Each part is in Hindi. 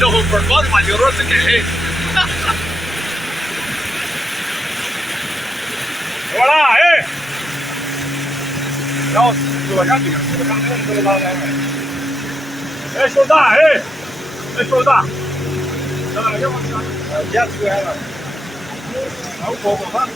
No, por favor, mayor roce que es. Voilà, No, sulla cantina, dove va la soldato, soldato. Allora, vediamo già su era. Un poco, va.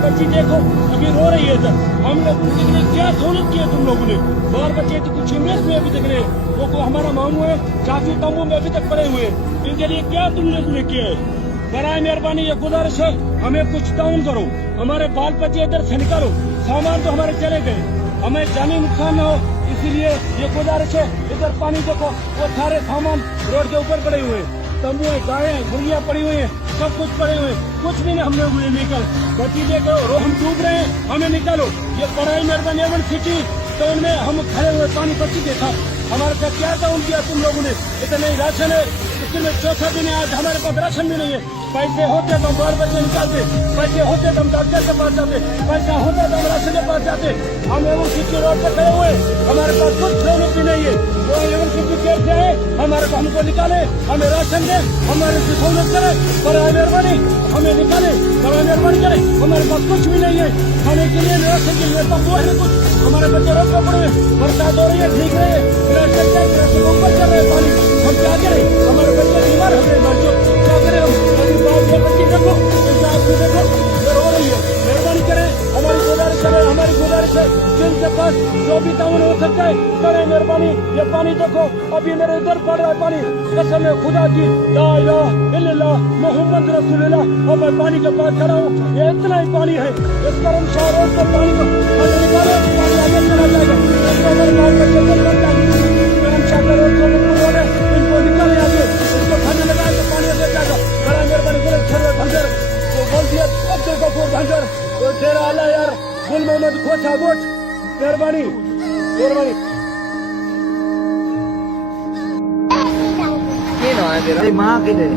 बच्ची देखो अभी रो रही है इधर। हम लोग उनके लिए क्या सहूलत की है तुम लोगों ने? बाल बच्चे तो कुछ इमेज में अभी तक रहे, वो हमारा मामू है चाचू तम्बू में अभी तक पड़े हुए, इनके लिए क्या तुम लोग ने किया है? बराए मेहरबानी ये गुजारिश है, हमें कुछ ताउन करो, हमारे बाल बच्चे इधर से निकालो, सामान तो हमारे चले गए, हमें जानी नुकसान न हो, इसीलिए ये गुजारिश है। इधर पानी देखो, वो सारे सामान रोड के ऊपर पड़े हुए, तंबू है, गाय मुर्गियाँ पड़ी हुई है, सब कुछ पड़े हुए, कुछ भी नहीं हमने हुए निकल। बच्ची देखो हम डूब रहे हैं, हमें निकालो। ये बराए मेहरबानी एवन सिटी तो उनमें हम खड़े हुए पानी बच्ची देखा, हमारे साथ क्या ताउन किया तुम लोगों ने? इतना ही राशन है, इसमें चौथा दिन है, आज हमारे पास राशन भी नहीं है। पैसे होते तो हम बाल बच्चे निकालते, पैसे होते तो हम डॉक्टर के पास जाते, पैसा होता तो हम राशन के पास जाते। हम एवं सिटी रोड पर खड़े हुए, हमारे पास कुछ सहूलत भी नहीं है। वो एवं सिटी कैसे है हमारे को, हमको निकाले, हमें राशन दे, हमारे से सहूलत करे, बराए मेहरबानी हमें निकाले, बराए मेहरबानी करे। हमारे पास कुछ भी नहीं है खाने के लिए, राशन के लिए तब वो है कुछ, हमारे बच्चे रोड पर पड़े, बरसात हो रही है, ठीक रहे, राशन ऊपर चल रहे पानी, हम क्या करें? हमारे बच्चे बीमार हो गए, बच्चों क्या करें हम? ये बच्ची देखो, देखो रो रही है, मेहरबानी करें, हमारी गुजारिश है, हमारी गुजारिश है, जिनके पास जो भी ताउन हो सकता है करें मेहरबानी। ये पानी देखो अभी मेरे इधर पड़ रहा है पानी, कसम है खुदा की, ला इलाहा इल्लल्लाह मोहम्मद रसूलुल्लाह, और मैं पानी के पास खड़ा हूँ, ये इतना ही पानी है। इस करम शाह रोड पर पानी को निकालो, पानी आगे चला जाएगा, करम शाह का रोड रोड है, इनको निकाले आगे, इनको खाने लगाए तो पानी आगे जाएगा। बड़ा मेहरबानी करें, छेड़ो धंधर वो बोल दिया अब्दुल गफूर धंधर, तो तेरा आला यार गुल मोहम्मद खोसा गोट, मेहरबानी मेहरबानी। ये ना है तेरा माँ के दे